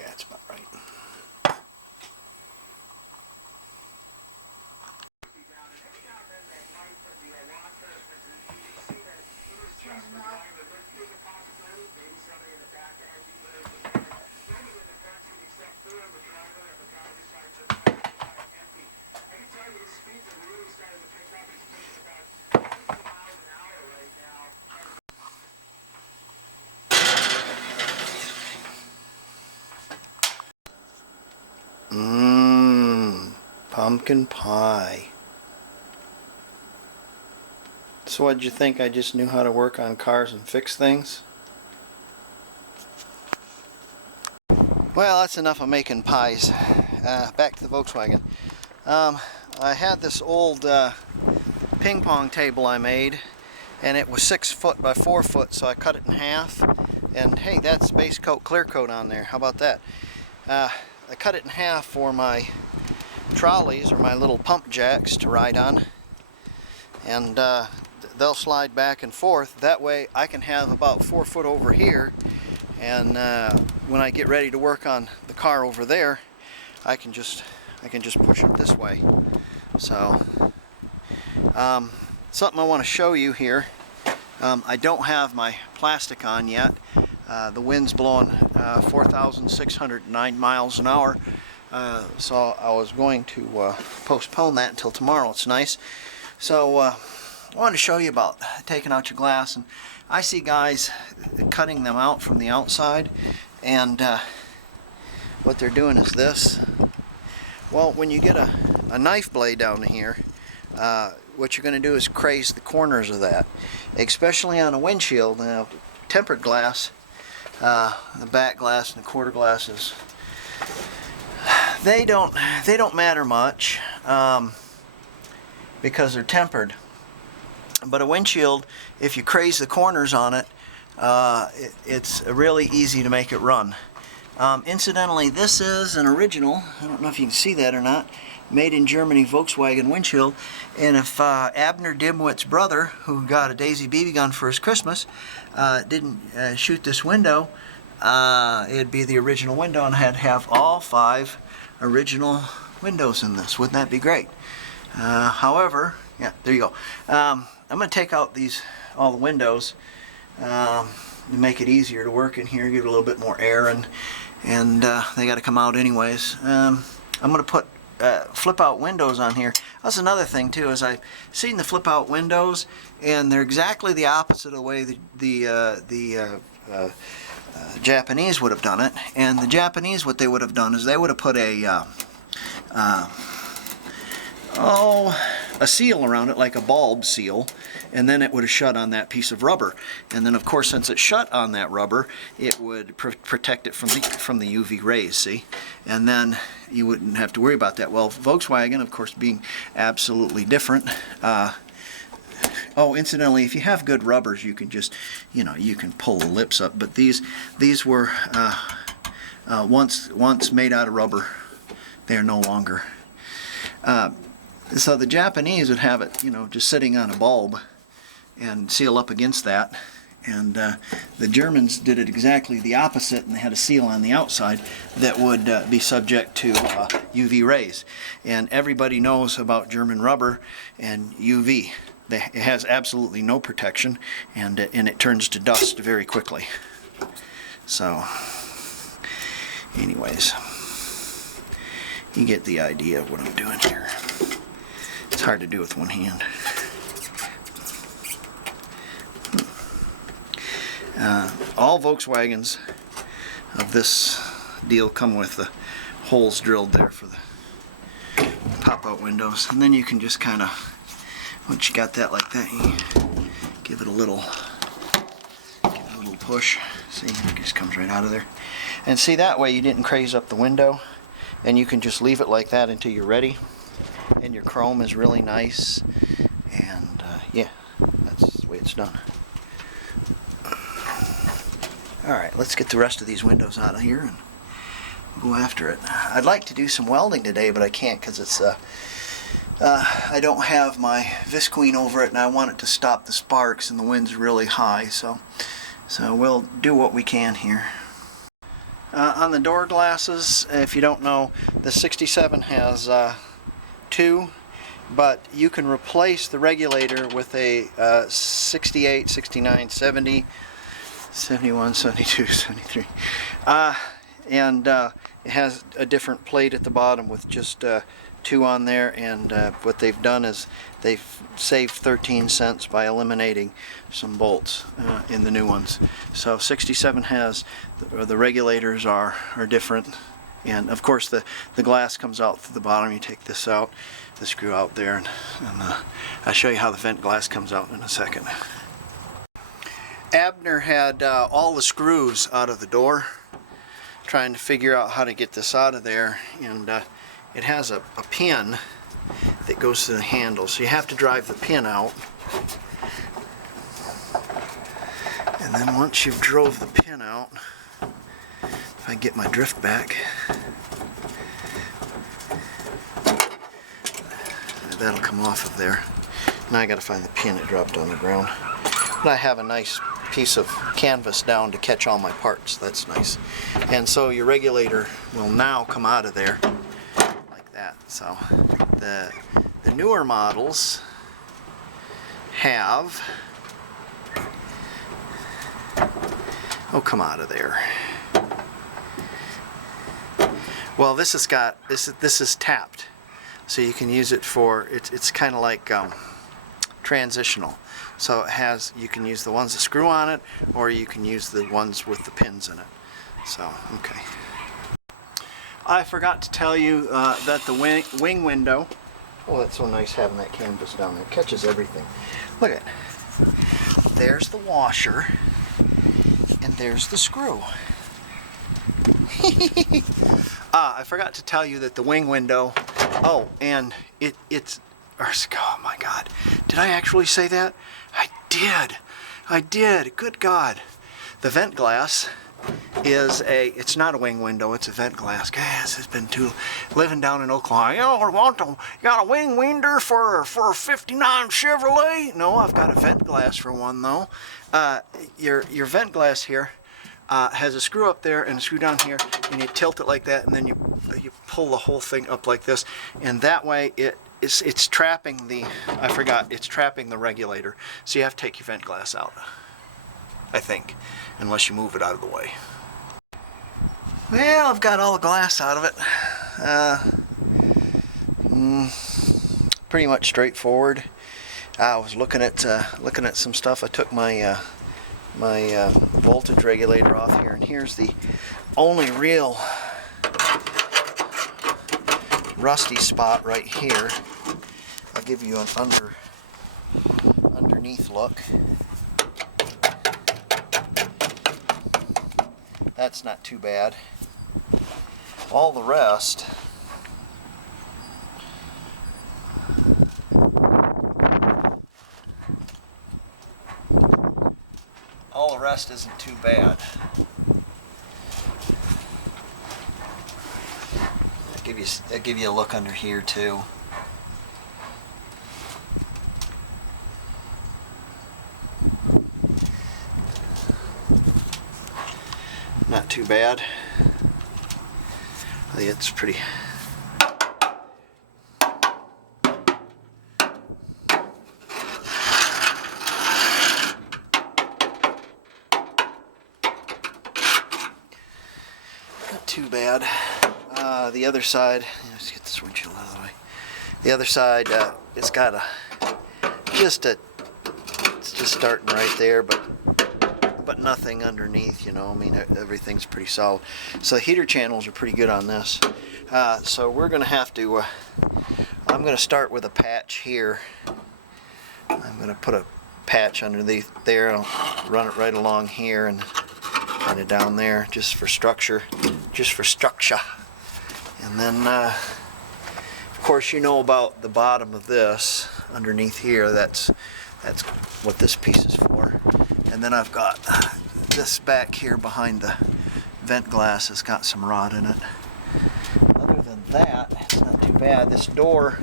Yeah, that's about right. Pumpkin pie. So what'd you think? I just knew how to work on cars and fix things? Well, that's enough of making pies. Back to the Volkswagen. I had this old ping pong table I made, and it was 6 foot by 4 foot, so I cut it in half. And hey, that's base coat, clear coat on there. How about that? I cut it in half for my trolleys, or my little pump jacks to ride on, and they'll slide back and forth. That way I can have about 4 foot over here, and when I get ready to work on the car over there, I can just push it this way. So something I want to show you here. I don't have my plastic on yet. The wind's blowing 4,609 miles an hour. So I was going to postpone that until tomorrow. It's nice. So I wanted to show you about taking out your glass. And I see guys cutting them out from the outside, and what they're doing is this. Well, when you get a knife blade down here, what you're going to do is craze the corners of that, especially on a windshield. Now, tempered glass, the back glass and the quarter glasses, they don't matter much because they're tempered. But a windshield, if you craze the corners on it, it's really easy to make it run. Incidentally, this is an original, I don't know if you can see that or not, made in Germany Volkswagen windshield. And if Abner Dimwit's brother, who got a Daisy BB gun for his Christmas, didn't shoot this window, it'd be the original window, and I'd have all 5 original windows in this. Wouldn't that be great? However, yeah, there you go. I'm going to take out all the windows to make it easier to work in here, give it a little bit more air, and they got to come out anyways. I'm going to put flip out windows on here. That's another thing too, is I've seen the flip out windows, and they're exactly the opposite of the way the Japanese would have done it. And the Japanese, what they would have done is they would have put a seal around it, like a bulb seal, and then it would have shut on that piece of rubber. And then, of course, since it's shut on that rubber, it would protect it from the UV rays, see? And then you wouldn't have to worry about that. Well, Volkswagen, of course, being absolutely different. Oh, incidentally, if you have good rubbers, you can just, you can pull the lips up. But these were once made out of rubber. They are no longer. So the Japanese would have it, just sitting on a bulb and seal up against that. And the Germans did it exactly the opposite, and they had a seal on the outside that would be subject to UV rays. And everybody knows about German rubber and UV. It has absolutely no protection, and it turns to dust very quickly. So, anyways, you get the idea of what I'm doing here. It's hard to do with one hand. All Volkswagens of this deal come with the holes drilled there for the pop-out windows, and then you can just kind of, once you got that like that, you give it a little push. See, it just comes right out of there. And see, that way you didn't craze up the window, and you can just leave it like that until you're ready. And your chrome is really nice, and yeah, that's the way it's done. Alright, let's get the rest of these windows out of here and go after it. I'd like to do some welding today, but I can't because it's I don't have my visqueen over it, and I want it to stop the sparks, and the wind's really high, so we'll do what we can here. On the door glasses, if you don't know, the 67 has 2, but you can replace the regulator with a 68, 69, 70, 71, 72, 73. And it has a different plate at the bottom with just 2 on there, and what they've done is they've saved 13 cents by eliminating some bolts in the new ones. So 67 has, the regulators are different, and of course the glass comes out through the bottom. You take this out, the screw out there, and I'll show you how the vent glass comes out in a second. Abner had all the screws out of the door, trying to figure out how to get this out of there, and it has a pin that goes to the handle, so you have to drive the pin out, and then once you've drove the pin out, if I get my drift back, that'll come off of there. Now I gotta find the pin that dropped on the ground, but I have a nice piece of canvas down to catch all my parts. That's nice. And so your regulator will now come out of there like that. So the newer models have, oh, come out of there. Well, this has got, this is tapped, so you can use it for, it's kind of like transitional. So it has, you can use the ones that screw on it, or you can use the ones with the pins in it. So, okay. I forgot to tell you that the wing window, oh, that's so nice having that canvas down there. It catches everything. Look at it. There's the washer, and there's the screw. I forgot to tell you that the wing window, oh, and it's, oh my God, did I actually say that? I did, good God. The vent glass is it's not a wing window, it's a vent glass. Guys, it's been living down in Oklahoma. You got a wing window for a 59 Chevrolet? No, I've got a vent glass for one though. Your vent glass here has a screw up there and a screw down here, and you tilt it like that, and then you pull the whole thing up like this, and that way it's trapping the, it's trapping the regulator. So you have to take your vent glass out, I think, unless you move it out of the way. Well, I've got all the glass out of it. Pretty much straightforward. I was looking at some stuff. I took my voltage regulator off here, and here's the only real rusty spot right here. I'll give you an underneath look. That's not too bad. All the rest, isn't too bad. I'll give you a look under here too. Not too bad. I think it's pretty. Not too bad. The other side, let's get this windshield out of the way. The other side, it's got it's just starting right there, but nothing underneath, you know. I mean, everything's pretty solid. So the heater channels are pretty good on this. So we're going to have to, I'm going to start with a patch here. I'm going to put a patch underneath there. I'll run it right along here and kind of down there, just for structure. And then, of course, you know about the bottom of this underneath here. That's what this piece is for. And then I've got this back here behind the vent glass has got some rod in it. Other than that, it's not too bad. This door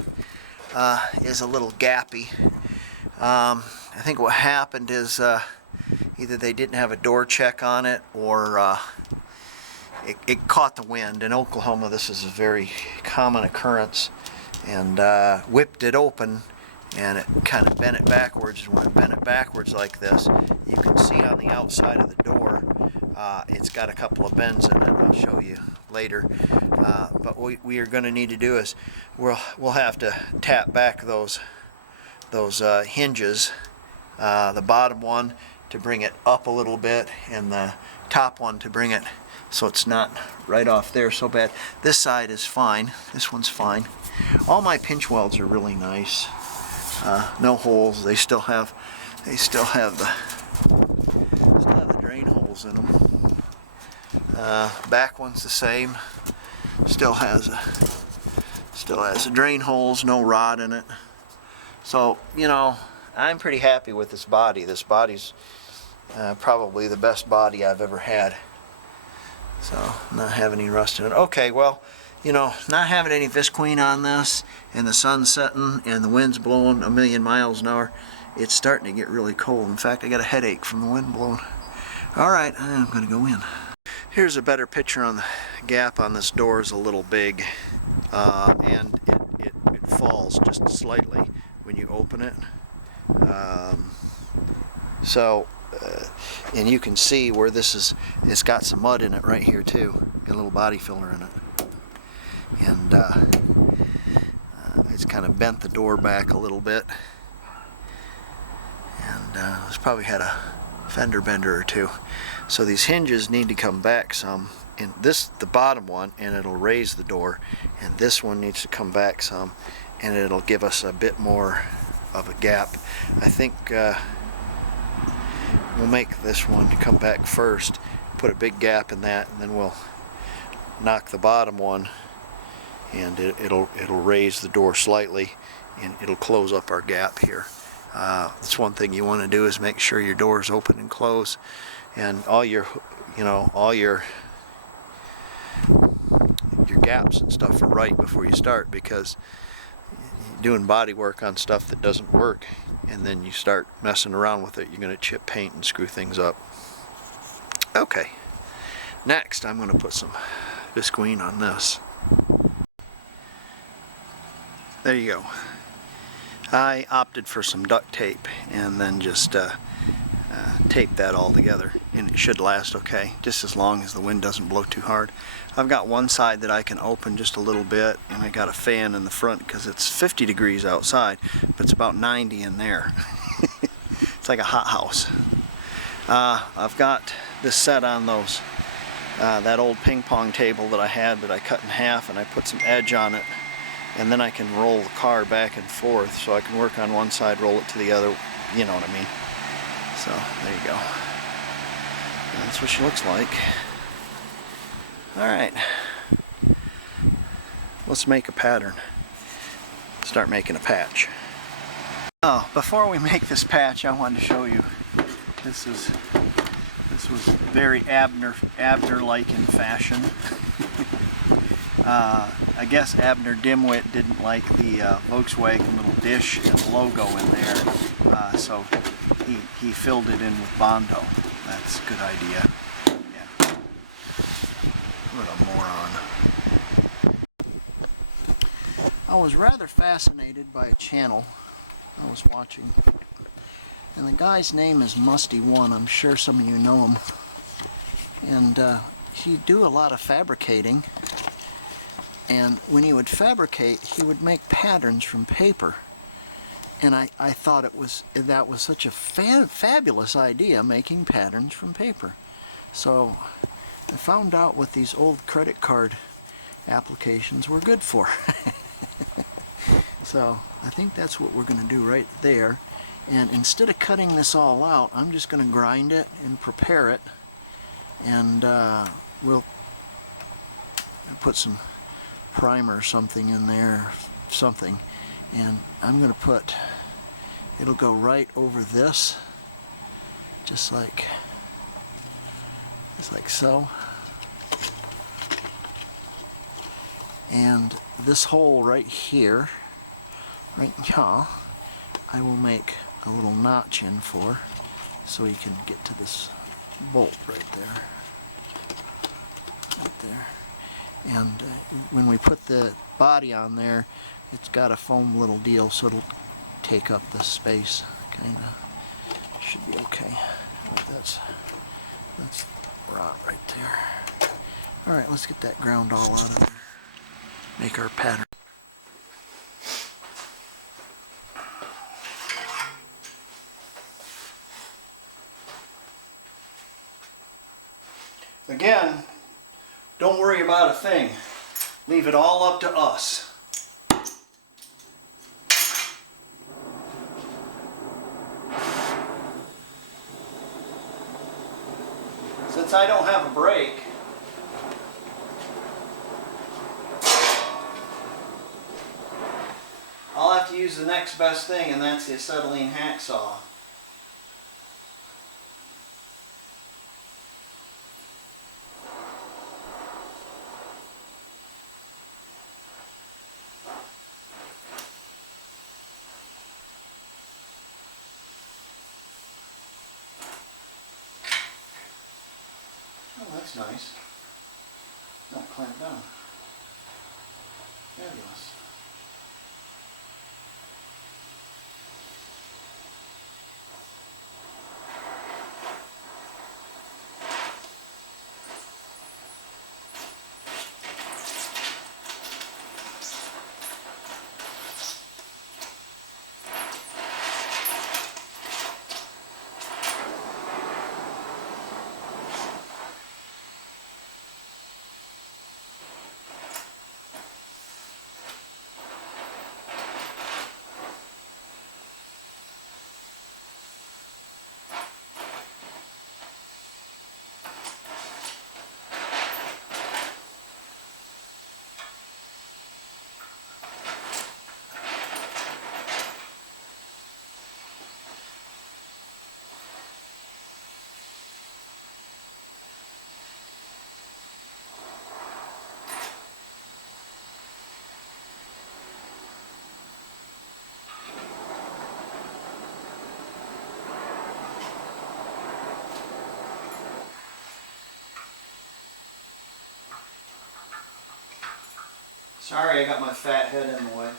is a little gappy. I think what happened is either they didn't have a door check on it, or it caught the wind. In Oklahoma, this is a very common occurrence, and whipped it open, and it kind of bent it backwards. And when it bent it backwards like this, you can see on the outside of the door, it's got a couple of bends in it. I'll show you later. But what we are going to need to do is we'll have to tap back those hinges, the bottom one to bring it up a little bit, and the top one to bring it so it's not right off there so bad. This side is fine. This one's fine. All my pinch welds are really nice. No holes. They still have the drain holes in them. Back one's the same. Still has the drain holes. No rod in it. So, you know, I'm pretty happy with this body. This body's probably the best body I've ever had. So, not having any rust in it. Okay, well, you know, not having any visqueen on this, and the sun's setting, and the wind's blowing a million miles an hour, it's starting to get really cold. In fact, I got a headache from the wind blowing. Alright, I'm going to go in. Here's a better picture on the gap on this door. Is a little big, and it falls just slightly when you open it. And you can see where this is, it's got some mud in it right here too. Got a little body filler in it. And it's kind of bent the door back a little bit. And it's probably had a fender bender or two. So these hinges need to come back some. And this, the bottom one, and it'll raise the door. And this one needs to come back some, and it'll give us a bit more of a gap. I think we'll make this one come back first, put a big gap in that, and then we'll knock the bottom one, and it'll raise the door slightly, and it'll close up our gap here. That's one thing you want to do, is make sure your doors open and close, and all your gaps and stuff are right before you start, because doing body work on stuff that doesn't work, and then you start messing around with it, you're going to chip paint and screw things up. Okay, next I'm going to put some visqueen on this. There you go. I opted for some duct tape, and then just tape that all together, and it should last okay, just as long as the wind doesn't blow too hard. I've got one side that I can open just a little bit, and I got a fan in the front because it's 50 degrees outside, but it's about 90 in there. It's like a hot house. I've got this set on those that old ping pong table that I had that I cut in half, and I put some edge on it, and then I can roll the car back and forth, so I can work on one side, roll it to the other, you know what I mean. So there you go. That's what she looks like. Alright, let's make a pattern. Start making a patch. Oh, before we make this patch, I wanted to show you, this was very Abner-like in fashion. I guess Abner Dimwit didn't like the Volkswagen little dish and logo in there, so he filled it in with Bondo. That's a good idea. Yeah. What a moron. I was rather fascinated by a channel I was watching, and the guy's name is Musty1. I'm sure some of you know him. And he'd do a lot of fabricating, and when he would fabricate, he would make patterns from paper. And I thought that was such a fabulous idea, making patterns from paper. So I found out what these old credit card applications were good for. So I think that's what we're going to do right there. And instead of cutting this all out, I'm just going to grind it and prepare it. And we'll put some primer or something in there, something. And I'm going to put, it'll go right over this, just like so. And this hole right here, right here, I will make a little notch in for, so you can get to this bolt right there. right there. And when we put the body on there, it's got a foam little deal, so it'll take up the space. Kind of should be okay. That's rot right there. All right, let's get that ground all out of there. Make our pattern. Again, don't worry about a thing. Leave it all up to us. Since I don't have a brake, I'll have to use the next best thing, and that's the acetylene hacksaw. Oh, that's nice. Not clamped down. Fabulous. Sorry, I got my fat head in the way.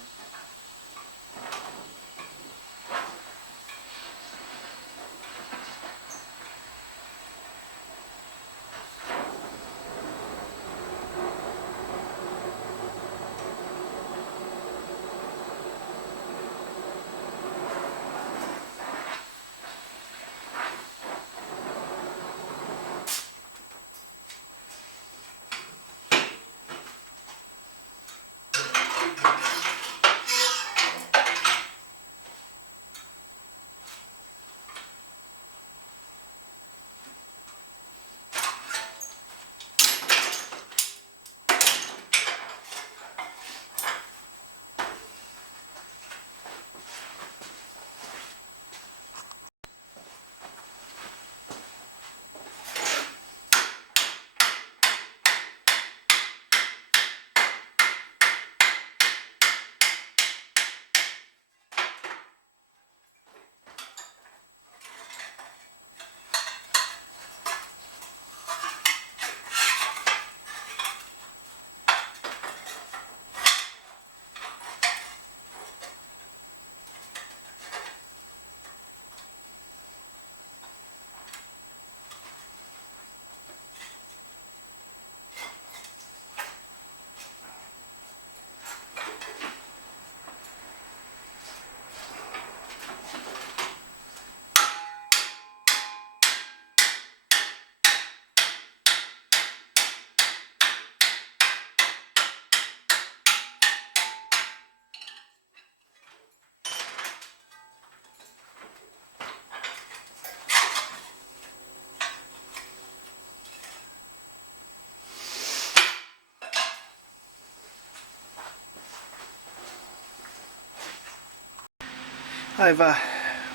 I've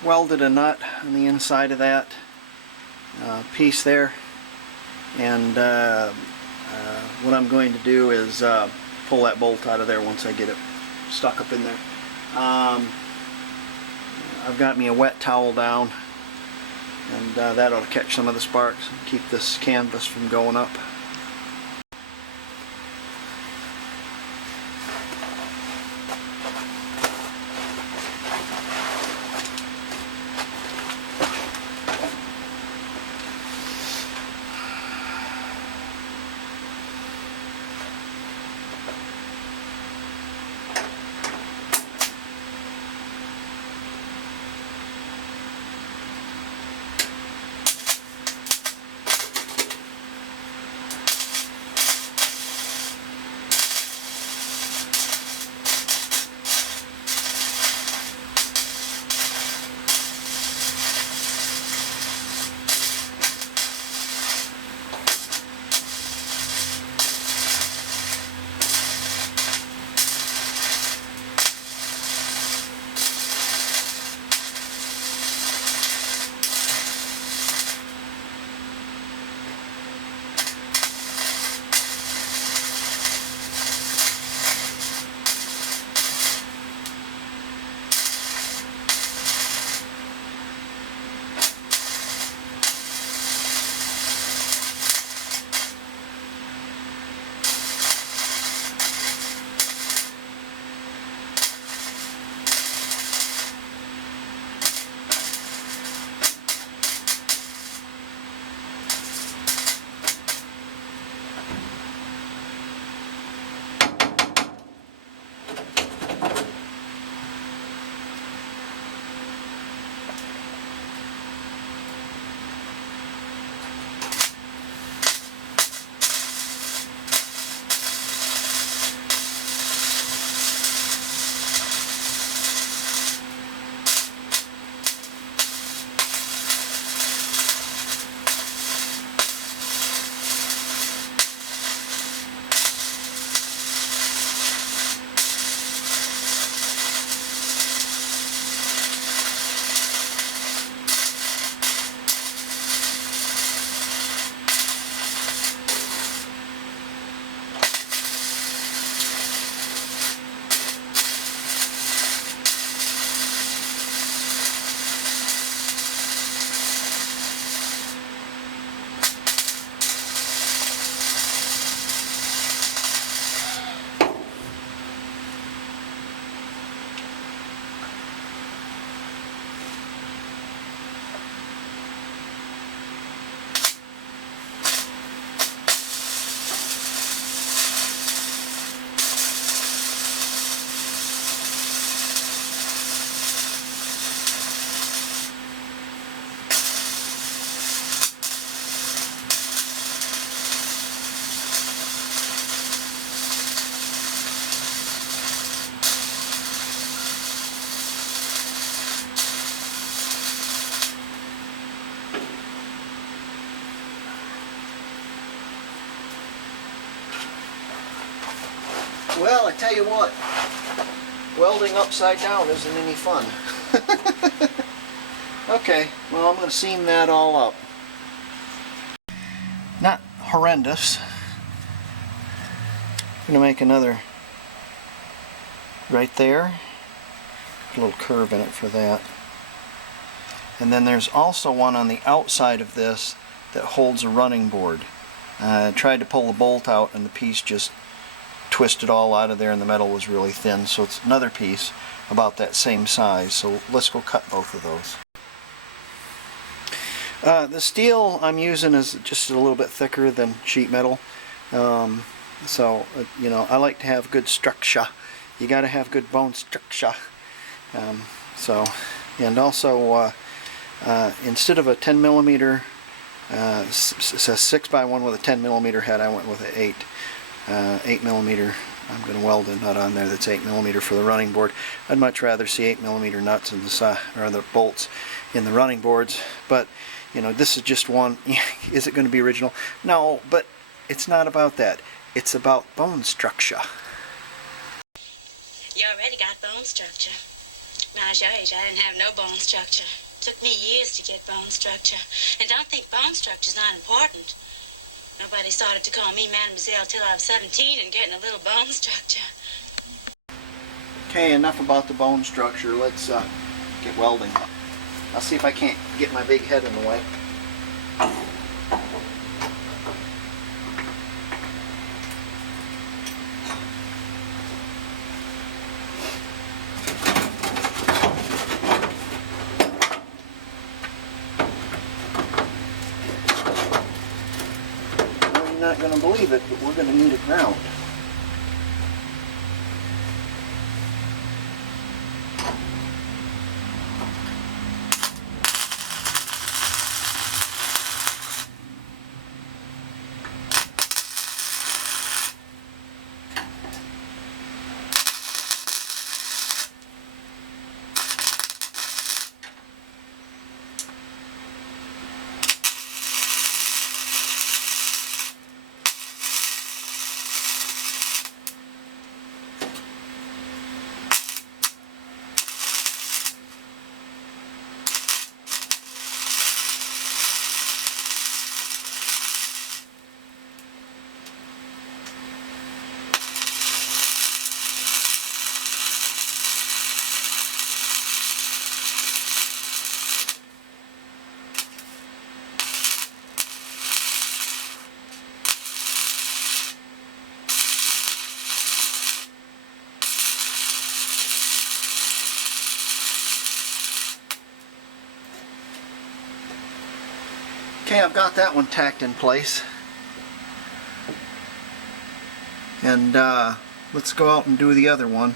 welded a nut on the inside of that piece there, and what I'm going to do is pull that bolt out of there once I get it stuck up in there. I've got me a wet towel down, and that'll catch some of the sparks and keep this canvas from going up. Well, I tell you what, welding upside down isn't any fun. Okay, well, I'm going to seam that all up. Not horrendous. I'm going to make another right there. A little curve in it for that. And then there's also one on the outside of this that holds a running board. I tried to pull the bolt out and the piece just twisted all out of there and the metal was really thin, so it's another piece about that same size. So let's go cut both of those. The steel I'm using is just a little bit thicker than sheet metal. So, you know, I like to have good structure. You got to have good bone structure. And also, instead of a 10 millimeter, it's a 6x1 with a 10 millimeter head, I went with an 8 millimeter. I'm going to weld a nut on there that's 8 millimeter for the running board. I'd much rather see 8 millimeter nuts in the side, or the bolts in the running boards. But you know, this is just one. Is it going to be original? No, but it's not about that. It's about bone structure. You already got bone structure. When I was your age, I didn't have no bone structure. Took me years to get bone structure. And don't think bone structure's not important. Nobody started to call me Mademoiselle till I was 17 and getting a little bone structure. Okay, enough about the bone structure. Let's get welding. I'll see if I can't get my big head in the way. I'm not going to believe it, but we're going to need a ground. Okay, I've got that one tacked in place. And let's go out and do the other one.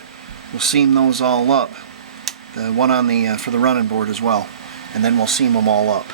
We'll seam those all up. The one on the for the running board as well. And then we'll seam them all up.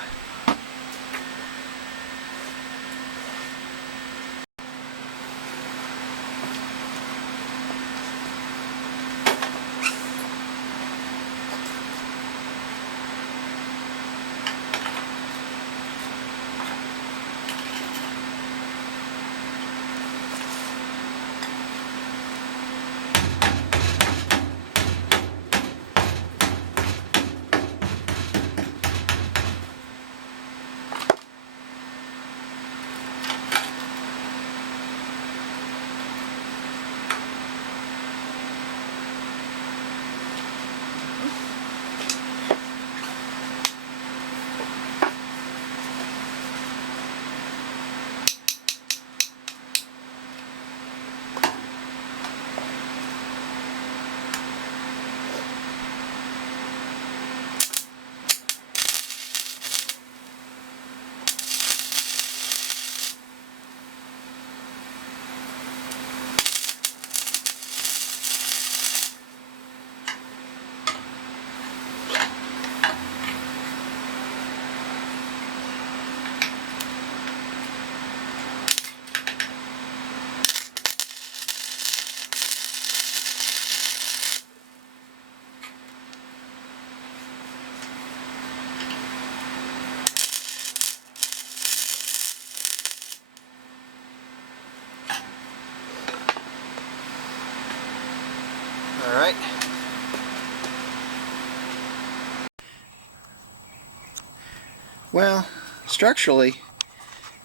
Well, structurally,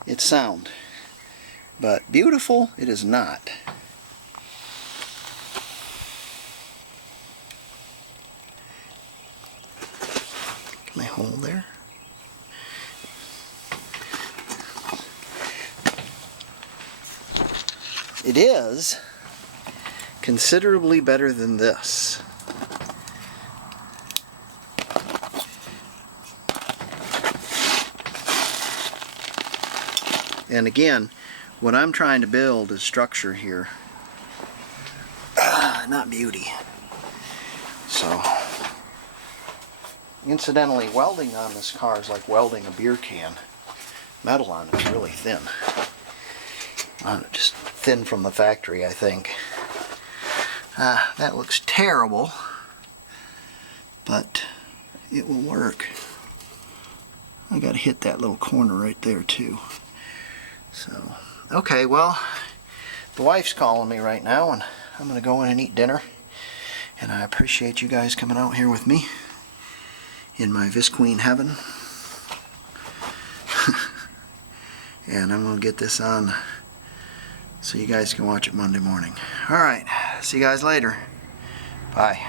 it's sound. But beautiful, it is not. My hole there. It is considerably better than this. And again, what I'm trying to build is structure here, not beauty. So, incidentally, welding on this car is like welding a beer can. Metal on it's really thin. Just thin from the factory, I think. That looks terrible, but it will work. I gotta hit that little corner right there too. So, okay, well, the wife's calling me right now, and I'm gonna go in and eat dinner. And I appreciate you guys coming out here with me in my visqueen heaven. And I'm gonna get this on so you guys can watch it Monday morning. Alright, see you guys later. Bye.